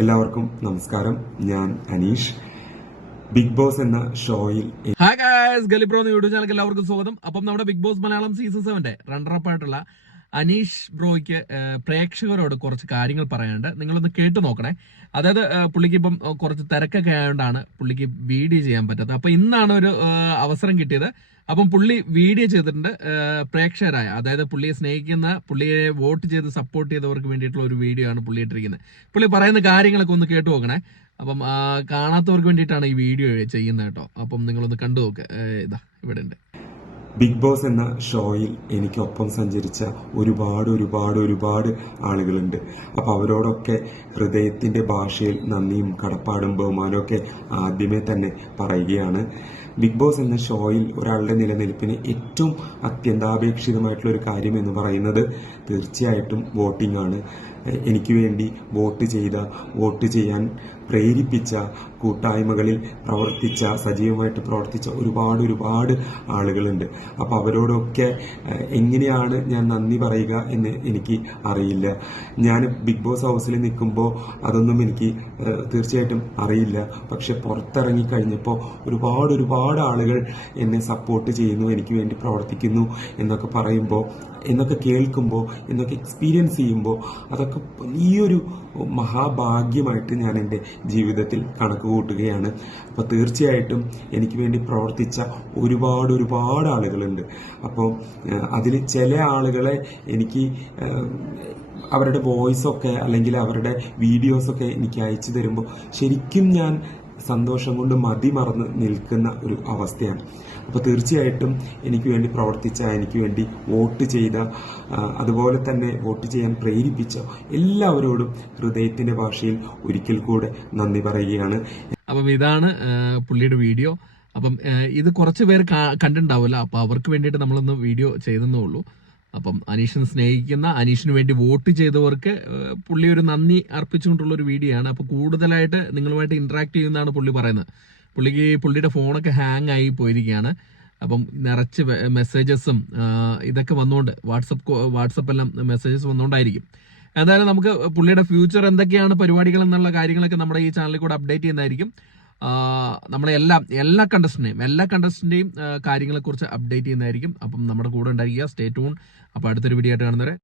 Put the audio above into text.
എല്ലാവർക്കും നമസ്കാരം. ഞാൻ അനീഷ്. ബിഗ് ബോസ് എന്ന ഷോയിൽ ഹായ് ഗായ്സ്, ഗലിബ്രോ യൂട്യൂബ് ചാനലിലേക്ക് എല്ലാവർക്കും സ്വാഗതം. അപ്പം നമ്മുടെ Bigg Boss Malayalam season 7 runner up ആയിട്ടുള്ള അനീഷ് ബ്രോയ്ക്ക് പ്രേക്ഷകരോട് കുറച്ച് കാര്യങ്ങൾ പറയാനുണ്ട്. നിങ്ങളൊന്ന് കേട്ടു നോക്കണേ. അതായത് പുള്ളിക്ക് ഇപ്പം കുറച്ച് തിരക്കൊക്കെ ആയതുകൊണ്ടാണ് പുള്ളിക്ക് വീഡിയോ ചെയ്യാൻ പറ്റാത്തത്. അപ്പൊ ഇന്നാണ് ഒരു അവസരം കിട്ടിയത്. അപ്പം പുള്ളി വീഡിയോ ചെയ്തിട്ടുണ്ട്. പ്രേക്ഷകരായ, അതായത് പുള്ളിയെ സ്നേഹിക്കുന്ന, പുള്ളിയെ വോട്ട് ചെയ്ത് സപ്പോർട്ട് ചെയ്തവർക്ക് വേണ്ടിയിട്ടുള്ള ഒരു വീഡിയോ ആണ് പുള്ളി ഇട്ടിരിക്കുന്നത്. പുള്ളി പറയുന്ന കാര്യങ്ങളൊക്കെ ഒന്ന് കേട്ടു നോക്കണേ. അപ്പം കാണാത്തവർക്ക് വേണ്ടിയിട്ടാണ് ഈ വീഡിയോ ചെയ്യുന്നത് കേട്ടോ. അപ്പം നിങ്ങളൊന്ന് കണ്ടു നോക്ക്. ഇതാ ഇവിടെ ഉണ്ട്. ബിഗ് ബോസ് എന്ന ഷോയിൽ എനിക്കൊപ്പം സഞ്ചരിച്ച ഒരുപാട് ആളുകളുണ്ട്. അപ്പൊ അവരോടൊക്കെ ഹൃദയത്തിന്റെ ഭാഷയിൽ നന്ദിയും കടപ്പാടും ബഹുമാനമൊക്കെ ആദ്യമേ തന്നെ പറയുകയാണ്. ബിഗ് ബോസ് എന്ന ഷോയിൽ ഒരാളുടെ നിലനിൽപ്പിന് ഏറ്റവും അത്യന്താപേക്ഷിതമായിട്ടുള്ള ഒരു കാര്യം എന്ന് പറയുന്നത് തീർച്ചയായിട്ടും വോട്ടിംഗ് ആണ്. എനിക്ക് വേണ്ടി വോട്ട് ചെയ്യാൻ പ്രേരിപ്പിച്ച, കൂട്ടായ്മകളിൽ സജീവമായിട്ട് പ്രവർത്തിച്ച ഒരുപാട് ആളുകളുണ്ട്. അപ്പോൾ അവരോടൊക്കെ എങ്ങനെയാണ് ഞാൻ നന്ദി പറയുക എന്ന് എനിക്ക് അറിയില്ല. ഞാൻ ബിഗ് ബോസ് ഹൗസിൽ നിൽക്കുമ്പോൾ അതൊന്നും എനിക്ക് തീർച്ചയായിട്ടും അറിയില്ല. പക്ഷെ പുറത്തിറങ്ങിക്കഴിഞ്ഞപ്പോൾ ഒരുപാട് ആളുകൾ എന്നെ സപ്പോർട്ട് ചെയ്യുന്നു, എനിക്ക് വേണ്ടി പ്രവർത്തിക്കുന്നു എന്നൊക്കെ പറയുമ്പോൾ, എന്നൊക്കെ കേൾക്കുമ്പോൾ, എന്നൊക്കെ എക്സ്പീരിയൻസ് ചെയ്യുമ്പോൾ അതൊക്കെ വലിയൊരു മഹാഭാഗ്യമായിട്ട് ഞാൻ എൻ്റെ ജീവിതത്തിൽ കണക്ക് കൂട്ടുകയാണ്. അപ്പോൾ തീർച്ചയായിട്ടും എനിക്ക് വേണ്ടി പ്രവർത്തിച്ച ഒരുപാട് ആളുകളുണ്ട്. അപ്പോൾ അതിൽ ചില ആളുകളെ എനിക്ക് അവരുടെ വോയിസൊക്കെ അല്ലെങ്കിൽ അവരുടെ വീഡിയോസൊക്കെ എനിക്ക് അയച്ചു തരുമ്പോൾ ശരിക്കും ഞാൻ സന്തോഷം കൊണ്ട് മതിമറന്ന് നിൽക്കുന്ന ഒരു അവസ്ഥയാണ്. അപ്പോൾ തീർച്ചയായിട്ടും എനിക്ക് വേണ്ടി പ്രവർത്തിച്ച, എനിക്ക് വേണ്ടി വോട്ട് ചെയ്ത, അതുപോലെ തന്നെ വോട്ട് ചെയ്യാൻ പ്രേരിപ്പിച്ച എല്ലാവരോടും ഹൃദയത്തിന്റെ ഭാഷയിൽ ഒരിക്കൽ കൂടെ നന്ദി പറയുകയാണ്. അപ്പം ഇതാണ് പുള്ളിയുടെ വീഡിയോ. അപ്പം ഇത് കുറച്ച് പേര് കണ്ടിട്ടുണ്ടാവില്ല. അപ്പൊ അവർക്ക് വേണ്ടിയിട്ട് നമ്മളൊന്ന് വീഡിയോ ചെയ്തെന്നേ ഉള്ളൂ. അപ്പം അനീഷിനെ സ്നേഹിക്കുന്ന, അനീഷിന് വേണ്ടി വോട്ട് ചെയ്തവർക്ക് പുള്ളി ഒരു നന്ദി അർപ്പിച്ചുകൊണ്ടുള്ള ഒരു വീഡിയോ ആണ്. അപ്പൊ കൂടുതലായിട്ട് നിങ്ങളുമായിട്ട് ഇന്ററാക്ട് ചെയ്യുന്നതാണ് പുള്ളി പറയുന്നത്. പുള്ളിയുടെ ഫോണൊക്കെ ഹാങ് ആയി പോയിരിക്കുകയാണ്. അപ്പം നിറച്ച് മെസ്സേജസും ഇതൊക്കെ വന്നുകൊണ്ട്, വാട്സപ്പ് എല്ലാം മെസ്സേജസ് വന്നുകൊണ്ടായിരിക്കും. എന്തായാലും നമുക്ക് പുള്ളിയുടെ ഫ്യൂച്ചർ എന്തൊക്കെയാണ് പരിപാടികൾ എന്നുള്ള കാര്യങ്ങളൊക്കെ നമ്മുടെ ഈ ചാനലിൽ കൂടെ അപ്ഡേറ്റ് ചെയ്യുന്നതായിരിക്കും. നമ്മളെ എല്ലാ കണ്ടസ്റ്റന്റെയും കാര്യങ്ങളെക്കുറിച്ച് അപ്ഡേറ്റ് ചെയ്യുന്നതായിരിക്കും. അപ്പം നമ്മുടെ കൂടെ ഉണ്ടായിരിക്കുക. Stay tune. അപ്പോൾ അടുത്തൊരു വീഡിയോ ആയിട്ട് കാണുന്നവരെ